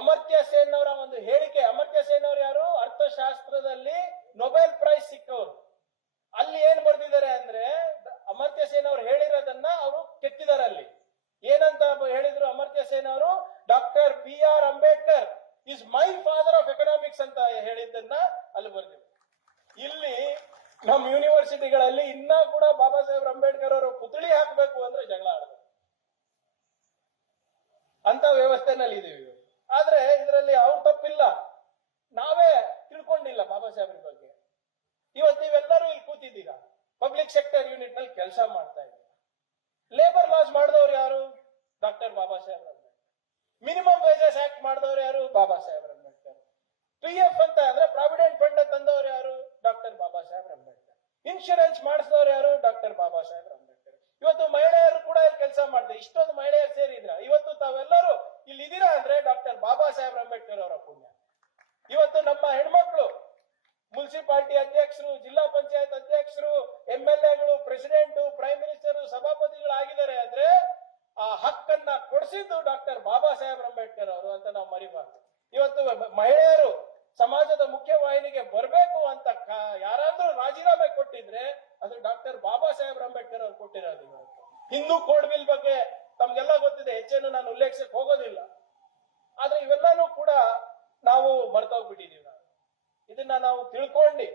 ಅಮರ್ತ್ಯ ಸೇನ್ ಅವರ ಒಂದು ಹೇಳಿಕೆ. ಅಮರ್ತ್ಯ ಸೇನ್ ಅವರು ಯಾರು? ಅರ್ಥಶಾಸ್ತ್ರದಲ್ಲಿ ನೊಬೆಲ್ ಪ್ರೈಸ್ ಸಿಕ್ಕವರು. ಅಲ್ಲಿ ಏನ್ ಬರ್ದಿದ್ದಾರೆ ಅಂದ್ರೆ, ಅಮರ್ತ್ಯ ಸೇನ್ ಅವರು ಹೇಳಿರೋದನ್ನ ಅವರು ಕೆತ್ತಿದ್ದಾರೆ ಅಲ್ಲಿ. ಏನಂತ ಹೇಳಿದ್ರು ಅಮರ್ತ್ಯ ಸೇನ್ ಅವರು doctor B R Ambedkar is my father of economics ಅಂತ ಹೇಳಿದ್ದನ್ನ ಅಲ್ಲಿ ಬರ್ದಿದ್ರು ಇಲ್ಲಿ ನಮ್ಮ ಯೂನಿವರ್ಸಿಟಿಗಳಲ್ಲಿ ಇನ್ನ ಕೂಡ ಬಾಬಾ ಸಾಹೇಬ್ ಅಂಬೇಡ್ಕರ್ ಅವರು ಪುತ್ಳಿ ಹಾಕಬೇಕು ಅಂದ್ರೆ ಜಗಳ ಆಡಬೇಕು. ಅಂತ ವ್ಯವಸ್ಥೆನಲ್ಲಿ ಇದೀವಿ. ಆದ್ರೆ ಇದರಲ್ಲಿ ಅವ್ರ ತಪ್ಪಿಲ್ಲ. ನಾವೇ ತಿಳ್ಕೊಂಡಿಲ್ಲ ಬಾಬಾ ಸಾಹೇಬ್ರ ಬಗ್ಗೆ. ಇವತ್ತು ನೀವೆಲ್ಲರೂ ಇಲ್ಲಿ ಕೂತಿದ್ದೀರಾ? ಪಬ್ಲಿಕ್ ಸೆಕ್ಟರ್ ಯೂನಿಟ್ನಲ್ಲಿ ಕೆಲಸ ಮಾಡ್ತಾ ಇದ್ದೀರಾ? ಲೇಬರ್ ಲಾಸ್ ಮಾಡಿದವ್ರು ಯಾರು? ಡಾಕ್ಟರ್ ಬಾಬಾ ಸಾಹೇಬ್ರ ಮಿನಿಮಮ್ ವೇಜಸ್ ಆಕ್ಟ್ ಮಾಡಿದವ್ರು ಯಾರು? ಬಾಬಾ ಸಾಹೇಬ್ರ ಅಂಬೇಡ್ಕರ್. ಪಿ ಎಫ್ ಅಂತ ಅಂದ್ರೆ ಪ್ರಾವಿಡೆಂಟ್ ಫಂಡ್ ತಂದವ್ರು ಯಾರು? ಡಾಕ್ಟರ್ ಬಾಬಾ ಸಾಹೇಬ್ ಅಂಬೇಡ್ಕರ್. ಇನ್ಶೂರೆನ್ಸ್ ಮಾಡಿಸಿದವ್ರು ಯಾರು? ಡಾಕ್ಟರ್ ಬಾಬಾ ಸಾಹೇಬ್ ಅಂಬೇಡ್ಕರ್. ಇವತ್ತು ಮಹಿಳೆಯರು ಕೂಡ ಇಲ್ಲಿ ಕೆಲಸ ಮಾಡ್ತಾರೆ. ಇಷ್ಟೊಂದು ಮಹಿಳೆಯರು ಸೇರಿದ್ರ ಇವತ್ತು ತಾವೆಲ್ಲರೂ ಇಲ್ಲಿ ಇದೀರಾ ಅಂದ್ರೆ ಡಾಕ್ಟರ್ ಬಾಬಾ ಸಾಹೇಬ್ ಅಂಬೇಡ್ಕರ್ ಅವರ ಪುಣ್ಯ ಇವತ್ತು ನಮ್ಮ ಹೆಣ್ಮಕ್ಳು ಮುನ್ಸಿಪಾಲಿಟಿ ಅಧ್ಯಕ್ಷರು, ಜಿಲ್ಲಾ ಪಂಚಾಯತ್ ಅಧ್ಯಕ್ಷರು M L president, prime minister ಸಭಾಪತಿಗಳು ಆಗಿದ್ದಾರೆ ಅಂದ್ರೆ ಆ ಹಕ್ಕನ್ನ ಕೊಡಿಸಿದ್ದು ಡಾಕ್ಟರ್ ಬಾಬಾ ಸಾಹೇಬ್ ಅಂಬೇಡ್ಕರ್ ಅವರು ಅಂತ ನಾವು ಮರಿಬಾರ್ದು. ಇವತ್ತು ಮಹಿಳೆಯರು ಸಮಾಜದ ಮುಖ್ಯವಾಹಿನಿಗೆ ಬರಬೇಕು ಅಂತ ಯಾರಾದ್ರೂ ರಾಜೀನಾಮೆ ಕೊಟ್ಟಿದ್ರೆ ಅದು ಡಾಕ್ಟರ್ ಬಾಬಾ ಸಾಹೇಬ್ ಅಂಬೇಡ್ಕರ್ ಅವರು ಕೊಟ್ಟಿರೋದು ಹಿಂದೂ ಕೋಡ್ ಬಿಲ್ ಬಗ್ಗೆ ತಮ್ಗೆಲ್ಲ ಗೊತ್ತಿದೆ, ಹೆಚ್ಚೇನು ನಾನು ಉಲ್ಲೇಖಿಸಕ್ ಹೋಗೋದಿಲ್ಲ. ಆದ್ರೆ ಇವೆಲ್ಲಾನು ಕೂಡ ನಾವು ಮರ್ತೋಗ್ಬಿಟ್ಟಿದೀವಿ. ಇದನ್ನ ನಾವು ತಿಳ್ಕೊಂಡು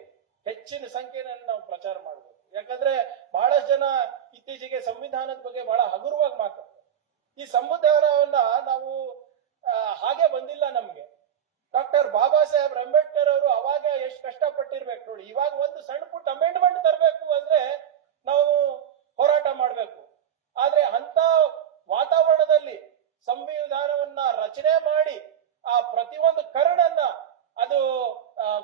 ಹೆಚ್ಚಿನ ಸಂಖ್ಯೆಯಲ್ಲಿ ನಾವು ಪ್ರಚಾರ ಮಾಡಬೇಕು ಯಾಕಂದ್ರೆ ಬಹಳಷ್ಟು ಜನ ಇತ್ತೀಚೆಗೆ ಸಂವಿಧಾನದ ಬಗ್ಗೆ ಬಹಳ ಹಗುರವಾಗಿ ಮಾತಾಡ್ತಾರೆ. ಈ ಸಂವಿಧಾನವನ್ನ ನಾವು ಹಾಗೆ ಬಂದಿಲ್ಲ ನಮ್ಗೆ. ಡಾಕ್ಟರ್ ಬಾಬಾ ಸಾಹೇಬ್ ಅಂಬೇಡ್ಕರ್ ಅವರು ಅವಾಗ ಎಷ್ಟು ಕಷ್ಟಪಟ್ಟಿರ್ಬೇಕು ನೋಡಿ, ಇವಾಗ ಒಂದು ಸಣ್ಣ ಪುಟ್ಟ ಅಮೆಂಡ್ಮೆಂಟ್ ತರಬೇಕು ಅಂದ್ರೆ ನಾವು ಹೋರಾಟ ಮಾಡಬೇಕು. ಆದ್ರೆ ಅಂತ ವಾತಾವರಣದಲ್ಲಿ ಸಂವಿಧಾನವನ್ನ ರಚನೆ ಮಾಡಿ ಆ ಪ್ರತಿಯೊಂದು ಕರಡನ್ನ ಅದು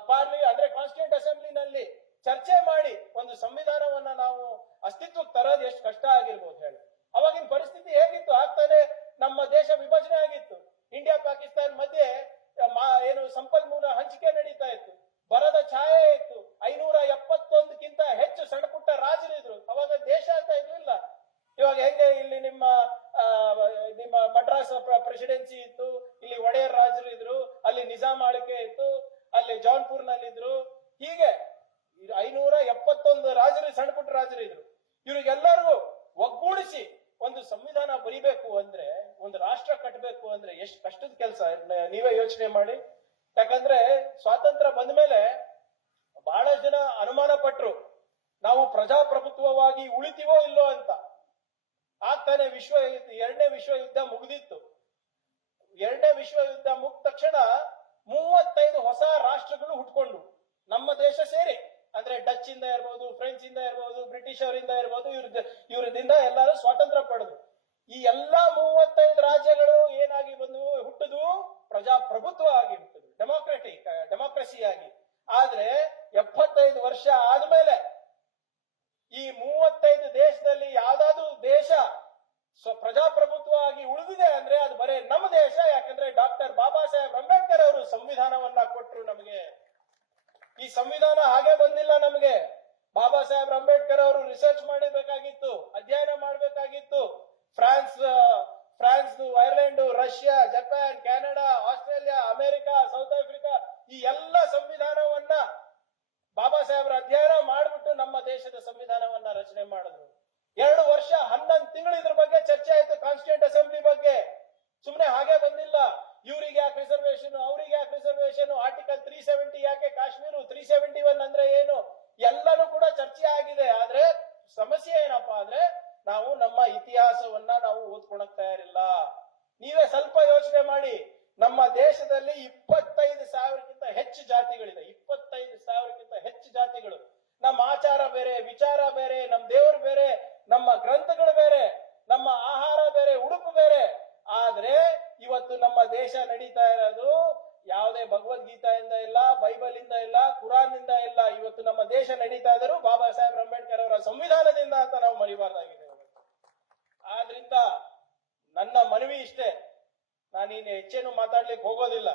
ಪಾರ್ಲಿ, ಅಂದ್ರೆ ಕಾನ್ಸ್ಟಿಟ್ಯೂಂಟ್ ಅಸೆಂಬ್ಲಿನಲ್ಲಿ ಚರ್ಚೆ ಮಾಡಿ ಒಂದು ಸಂವಿಧಾನವನ್ನ ನಾವು ಅಸ್ತಿತ್ವಕ್ಕೆ ತರೋದು ಎಷ್ಟು ಕಷ್ಟ ಆಗಿರ್ಬೋದು ಹೇಳಿ. ಅವಾಗಿನ ಪರಿಸ್ಥಿತಿ ಹೇಗಿತ್ತು? ಆಗ್ತಾನೆ ನಮ್ಮ ದೇಶ ವಿಭಜನೆ ಆಗಿತ್ತು ಇಂಡಿಯಾ ಪಾಕಿಸ್ತಾನ ಮಧ್ಯೆ ಆ, ಮಾ- ಏನು ಸಂಪನ್ಮೂಲ ಹಂಚಿಕೆ ನಡೀತಾ ಇತ್ತು ಬರದ ಛಾಯೆ ಇತ್ತು ಐನೂರ ಎಪ್ಪತ್ತೊಂದಕ್ಕಿಂತ ಹೆಚ್ಚು ಸಣ್ಣ ಪುಟ್ಟ ರಾಜರಿದ್ರು ಅವಾಗ ದೇಶ ಅಂತ ಇದು ಇಲ್ಲ ಇವಾಗ ಹೆಂಗೆ ಇಲ್ಲಿ ನಿಮ್ಮ ಆ, ನಿಮ್ಮ ಮಡ್ರಾಸ್ ಪ್ರೆಸಿಡೆನ್ಸಿ ಇತ್ತು ಇಲ್ಲಿ ಒಡೆಯರ್ ರಾಜರು ಇದ್ರು ಅಲ್ಲಿ ನಿಜಾಮ್ ಆಳ್ವಿಕೆ ಇತ್ತು ಅಲ್ಲಿ ಜೌನ್ಪುರ್ನಲ್ಲಿ ಇದ್ರು ಹೀಗೆ ಐನೂರ ಎಪ್ಪತ್ತೊಂದು ರಾಜರು, ಸಣ್ಣ ಪುಟ್ಟ ರಾಜರು ಇದ್ರು. ಇವ್ರಿಗೆಲ್ಲರಿಗೂ ಒಗ್ಗೂಡಿಸಿ ಒಂದು ಸಂವಿಧಾನ ಬರಿಬೇಕು ಅಂದ್ರೆ, ಒಂದು ರಾಷ್ಟ್ರ ಕಟ್ಟಬೇಕು ಅಂದ್ರೆ ಎಷ್ಟು ಕಷ್ಟದ ಕೆಲಸ. ನೀವೇ ಯೋಚನೆ ಮಾಡಿ. ಯಾಕಂದ್ರೆ ಸ್ವಾತಂತ್ರ್ಯ ಬಂದ ಮೇಲೆ ಬಹಳ ಜನ ಅನುಮಾನ ಪಟ್ರು, ನಾವು ಪ್ರಜಾಪ್ರಭುತ್ವವಾಗಿ ಉಳಿತೀವೋ ಇಲ್ಲೋ ಅಂತ. ಆಗ್ತಾನೆ ವಿಶ್ವ ಎರಡನೇ ವಿಶ್ವ ಯುದ್ಧ ಮುಗಿದಿತ್ತು. ಎರಡನೇ ವಿಶ್ವ ಯುದ್ಧ ಮುಗಿದ ತಕ್ಷಣ ಮೂವತ್ತೈದು ಹೊಸ ರಾಷ್ಟ್ರಗಳು ಹುಟ್ಕೊಂಡು ನಮ್ಮ ದೇಶ ಸೇರಿ ಅಂದ್ರೆ ಡಚ್ ಇಂದ ಇರ್ಬೋದು ಫ್ರೆಂಚ್ ಇಂದ ಇರ್ಬೋದು ಬ್ರಿಟಿಷ್ ಅವರಿಂದ ಇರ್ಬೋದು ಎಲ್ಲರೂ ಸ್ವಾತಂತ್ರ್ಯ ಪಡೆದು ಈ ಎಲ್ಲಾ ಮೂವತ್ತೈದು ರಾಜ್ಯಗಳು ಏನಾಗಿ ಬಂದವು ಹುಟ್ಟುದು ಪ್ರಜಾಪ್ರಭುತ್ವ ಆಗಿ ಹುಟ್ಟುದು ಡೆಮೋಕ್ರೆಟಿಕ್ ಡೆಮೋಕ್ರಸಿ ಆಗಿ ಆದ್ರೆ ಎಪ್ಪತ್ತೈದು ವರ್ಷ ಆದ್ಮೇಲೆ ಈ ಮೂವತ್ತೈದು ದೇಶದಲ್ಲಿ ಯಾವ್ದಾದ್ರು ದೇಶ ಸ್ವ ಪ್ರಜಾಪ್ರಭುತ್ವ ಆಗಿ ಉಳಿದಿದೆ ಅಂದ್ರೆ ಅದು ಬರೇ ನಮ್ಮ ದೇಶ ಯಾಕಂದ್ರೆ ಡಾಕ್ಟರ್ ಬಾಬಾ ಸಾಹೇಬ್ ಅಂಬೇಡ್ಕರ್ ಅವರು ಸಂವಿಧಾನವನ್ನ ಕೊಟ್ಟರು ನಮಗೆ ಈ ಸಂವಿಧಾನ ಹಾಗೆ ಬಂದಿಲ್ಲ ನಮಗೆ ಬಾಬಾ ಸಾಹೇಬ್ ಅಂಬೇಡ್ಕರ್ ಅವರು ರಿಸರ್ಚ್ ಮಾಡಬೇಕಾಗಿತ್ತು. ಅಧ್ಯಯನ ದೇಶ ನಡೀತಾ ಇರೋದು, ಯಾವುದೇ ಭಗವದ್ಗೀತೆಯಿಂದ ಇಲ್ಲ, ಬೈಬಲ್ ಇಂದ ಇಲ್ಲ, ಕುರಾನ್ ಇಂದ ಇಲ್ಲ, ಇವತ್ತು ನಮ್ಮ ದೇಶ ನಡೀತಾ ಇದ್ರು ಬಾಬಾ ಸಾಹೇಬ್ ಅಂಬೇಡ್ಕರ್ ಅವರ ಸಂವಿಧಾನದಿಂದ ಅಂತ ನಾವು ಮರಿಬಾರ್ದಾಗಿದೆ. ಆದ್ರಿಂದ ನನ್ನ ಮನವಿ ಇಷ್ಟೇ. ನಾನೀನು ಹೆಚ್ಚೇನು ಮಾತಾಡ್ಲಿಕ್ಕೆ ಹೋಗೋದಿಲ್ಲ.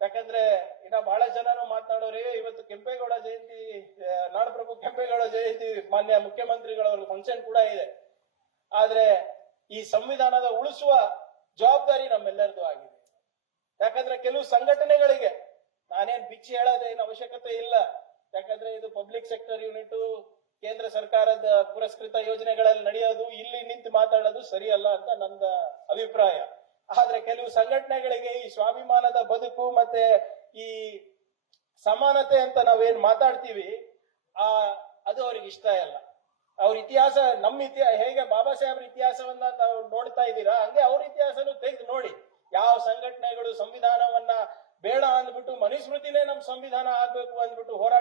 ಯಾಕಂದ್ರೆ ಇನ್ನ ಬಹಳ ಜನನು ಮಾತನಾಡೋರೇ, ಇವತ್ತು ಕೆಂಪೇಗೌಡ ಜಯಂತಿ ನಾಡಪ್ರಭು ಕೆಂಪೇಗೌಡ ಜಯಂತಿ ಮಾನ್ಯ ಮುಖ್ಯಮಂತ್ರಿಗಳವ್ರ ಫಂಕ್ಷನ್ ಕೂಡ ಇದೆ. ಆದ್ರೆ ಈ ಸಂವಿಧಾನದ ಉಳಿಸುವ ಜವಾಬ್ದಾರಿ ನಮ್ಮೆಲ್ಲರದು ಆಗಿದೆ. ಯಾಕಂದ್ರೆ ಕೆಲವು ಸಂಘಟನೆಗಳಿಗೆ ನಾನೇನ್ ಬಿಚ್ಚಿ ಹೇಳೋದೇನು ಅವಶ್ಯಕತೆ ಇಲ್ಲ. ಯಾಕಂದ್ರೆ ಇದು ಪಬ್ಲಿಕ್ ಸೆಕ್ಟರ್ ಯೂನಿಟ್ ಕೇಂದ್ರ ಸರ್ಕಾರದ ಪುರಸ್ಕೃತ ಯೋಜನೆಗಳಲ್ಲಿ ನಡೆಯೋದು, ಇಲ್ಲಿ ನಿಂತು ಮಾತಾಡೋದು ಸರಿಯಲ್ಲ ಅಂತ ನನ್ನ ಅಭಿಪ್ರಾಯ. ಆದ್ರೆ ಕೆಲವು ಸಂಘಟನೆಗಳಿಗೆ ಈ ಸ್ವಾಭಿಮಾನದ ಬದುಕು ಮತ್ತೆ ಈ ಸಮಾನತೆ ಅಂತ ನಾವೇನ್ ಮಾತಾಡ್ತೀವಿ, ಆ, ಅದು ಅವ್ರಿಗೆ ಇಷ್ಟ ಇಲ್ಲ. ಅವ್ರ ಇತಿಹಾಸ, ನಮ್ಮ ಇತಿಹಾಸ ಹೇಗೆ ಬಾಬಾ ಸಾಹೇಬ್ರ ಇತಿಹಾಸವನ್ನ ನಾವು ನೋಡ್ತಾ ಇದ್ದೀರಾ, ಹಂಗೆ ಅವ್ರ ಇತಿಹಾಸನು ತೆಗೆದು ನೋಡಿ. ಯಾವ ಸಂಘಟನೆಗಳು ಸಂವಿಧಾನವನ್ನ ಬೇಡ ಅಂದ್ಬಿಟ್ಟು ಮನುಸ್ಮೃತಿನೇ ನಮ್ ಸಂವಿಧಾನ ಆಗ್ಬೇಕು ಅಂದ್ಬಿಟ್ಟು ಹೋರಾಟ